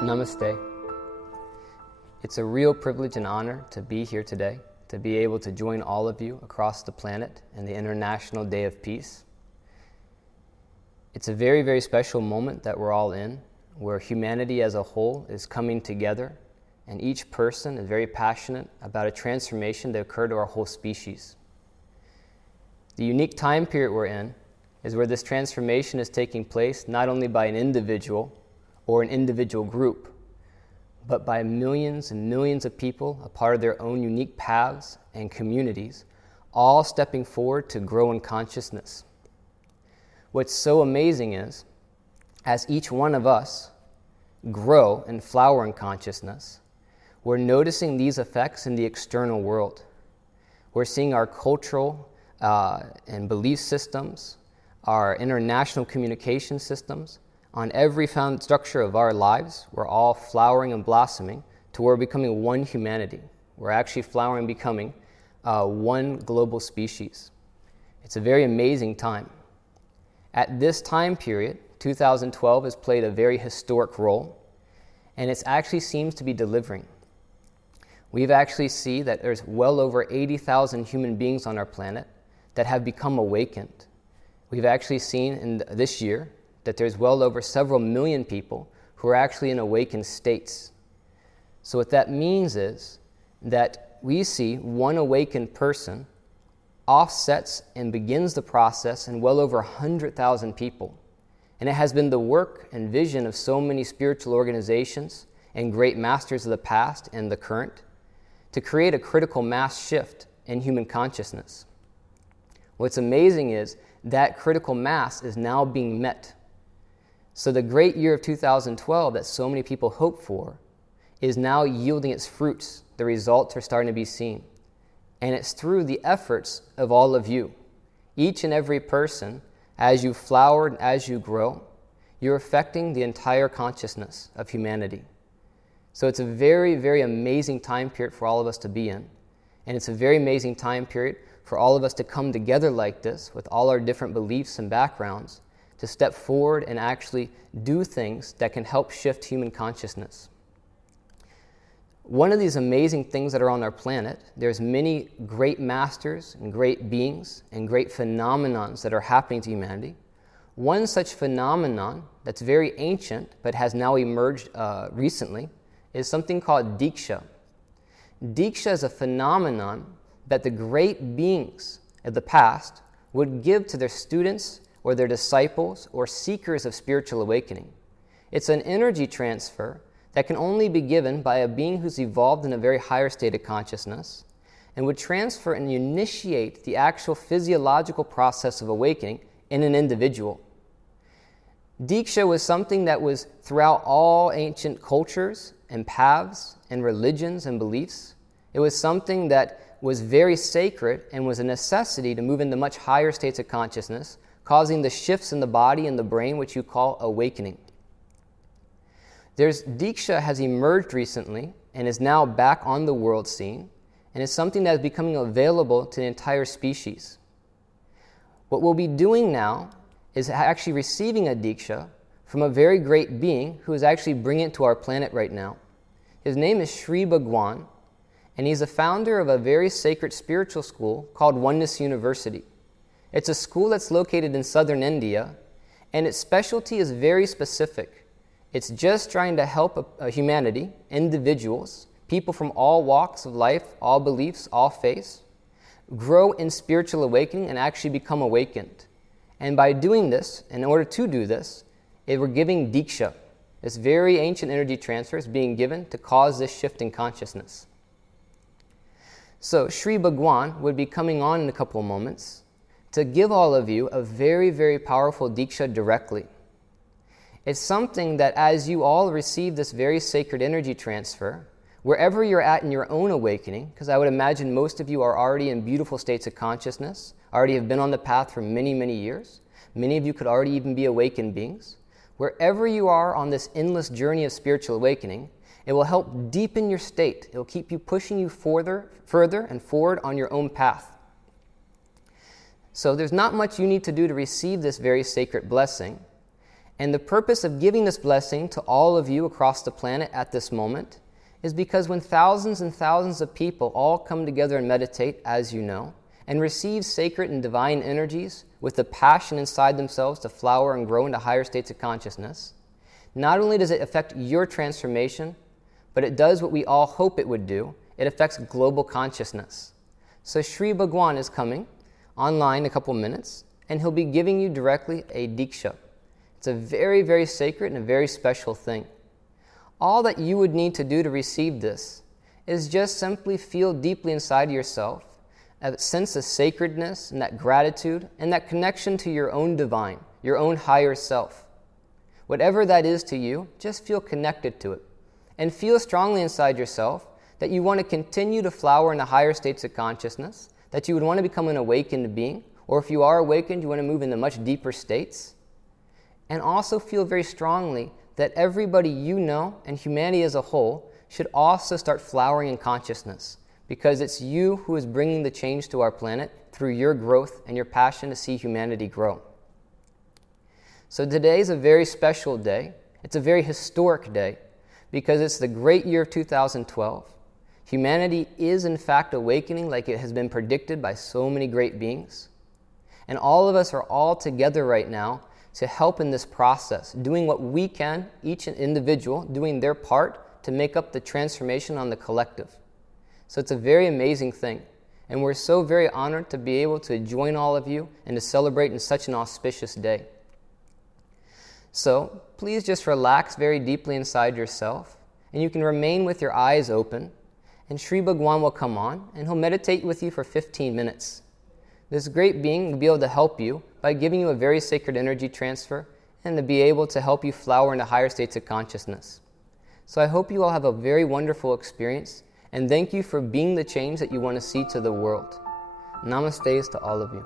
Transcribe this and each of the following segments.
Namaste. It's a real privilege and honor to be here today, to be able to join all of you across the planet in the International Day of Peace. It's a very, very special moment that we're all in, where humanity as a whole is coming together, and each person is very passionate about a transformation that occurred to our whole species. The unique time period we're in is where this transformation is taking place not only by an individual or an individual group, but by millions and millions of people, a part of their own unique paths and communities, all stepping forward to grow in consciousness. What's so amazing is, as each one of us grow and flower in consciousness, we're noticing these effects in the external world. We're seeing our cultural and belief systems, our international communication systems, on every found structure of our lives. We're all flowering and blossoming to where we're becoming one humanity. We're actually flowering and becoming one global species. It's a very amazing time. At this time period, 2012 has played a very historic role, and it actually seems to be delivering. We've actually seen that there's well over 80,000 human beings on our planet that have become awakened. We've actually seen in this year that there's well over several million people who are actually in awakened states. So what that means is that we see one awakened person offsets and begins the process in well over 100,000 people. And it has been the work and vision of so many spiritual organizations and great masters of the past and the current to create a critical mass shift in human consciousness. What's amazing is that critical mass is now being met. So the great year of 2012 that so many people hope for is now yielding its fruits. The results are starting to be seen. And it's through the efforts of all of you. Each and every person, as you flower and as you grow, you're affecting the entire consciousness of humanity. So it's a very, very amazing time period for all of us to be in. And it's a very amazing time period for all of us to come together like this with all our different beliefs and backgrounds to step forward and actually do things that can help shift human consciousness. One of these amazing things that are on our planet, there's many great masters and great beings and great phenomenons that are happening to humanity. One such phenomenon that's very ancient but has now emerged recently is something called Deeksha. Deeksha is a phenomenon that the great beings of the past would give to their students or their disciples or seekers of spiritual awakening. It's an energy transfer that can only be given by a being who's evolved in a very higher state of consciousness and would transfer and initiate the actual physiological process of awakening in an individual. Deeksha was something that was throughout all ancient cultures and paths and religions and beliefs. It was something that was very sacred and was a necessity to move into much higher states of consciousness, causing the shifts in the body and the brain, which you call awakening. Deeksha has emerged recently and is now back on the world scene, and is something that is becoming available to the entire species. What we'll be doing now is actually receiving a Deeksha from a very great being who is actually bringing it to our planet right now. His name is Sri Bhagavan, and he's the founder of a very sacred spiritual school called Oneness University. It's a school that's located in southern India, and its specialty is very specific. It's just trying to help humanity, individuals, people from all walks of life, all beliefs, all faiths, grow in spiritual awakening and actually become awakened. And by doing this, in order to do this, we're giving Deeksha. This very ancient energy transfer is being given to cause this shift in consciousness. So Sri Bhagavan would be coming on in a couple of moments to give all of you a very, very powerful Deeksha directly. It's something that as you all receive this very sacred energy transfer, wherever you're at in your own awakening, because I would imagine most of you are already in beautiful states of consciousness, already have been on the path for many, many years. Many of you could already even be awakened beings. Wherever you are on this endless journey of spiritual awakening, it will help deepen your state. It will keep you pushing you further and forward on your own path. So there's not much you need to do to receive this very sacred blessing. And the purpose of giving this blessing to all of you across the planet at this moment is because when thousands and thousands of people all come together and meditate, as you know, and receive sacred and divine energies with the passion inside themselves to flower and grow into higher states of consciousness, not only does it affect your transformation, but it does what we all hope it would do. It affects global consciousness. So Sri Bhagavan is coming online in a couple minutes, and he'll be giving you directly a Deeksha. It's a very, very sacred and a very special thing. All that you would need to do to receive this is just simply feel deeply inside yourself a sense of sacredness and that gratitude and that connection to your own divine, your own higher self. Whatever that is to you, just feel connected to it. And feel strongly inside yourself that you want to continue to flower in the higher states of consciousness, that you would want to become an awakened being, or if you are awakened, you want to move into much deeper states. And also feel very strongly that everybody you know and humanity as a whole should also start flowering in consciousness, because it's you who is bringing the change to our planet through your growth and your passion to see humanity grow. So today is a very special day. It's a very historic day because it's the great year of 2012. Humanity is in fact awakening like it has been predicted by so many great beings. And all of us are all together right now to help in this process, doing what we can, each individual doing their part to make up the transformation on the collective. So it's a very amazing thing. And we're so very honored to be able to join all of you and to celebrate in such an auspicious day. So please just relax very deeply inside yourself, and you can remain with your eyes open, and Sri Bhagavan will come on, and he'll meditate with you for 15 minutes. This great being will be able to help you by giving you a very sacred energy transfer and to be able to help you flower into higher states of consciousness. So I hope you all have a very wonderful experience, and thank you for being the change that you want to see to the world. Namaste to all of you.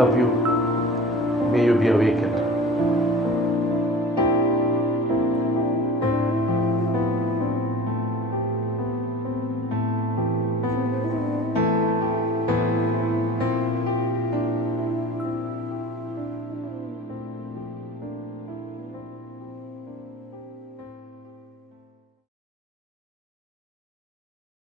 love you. May you be awakened.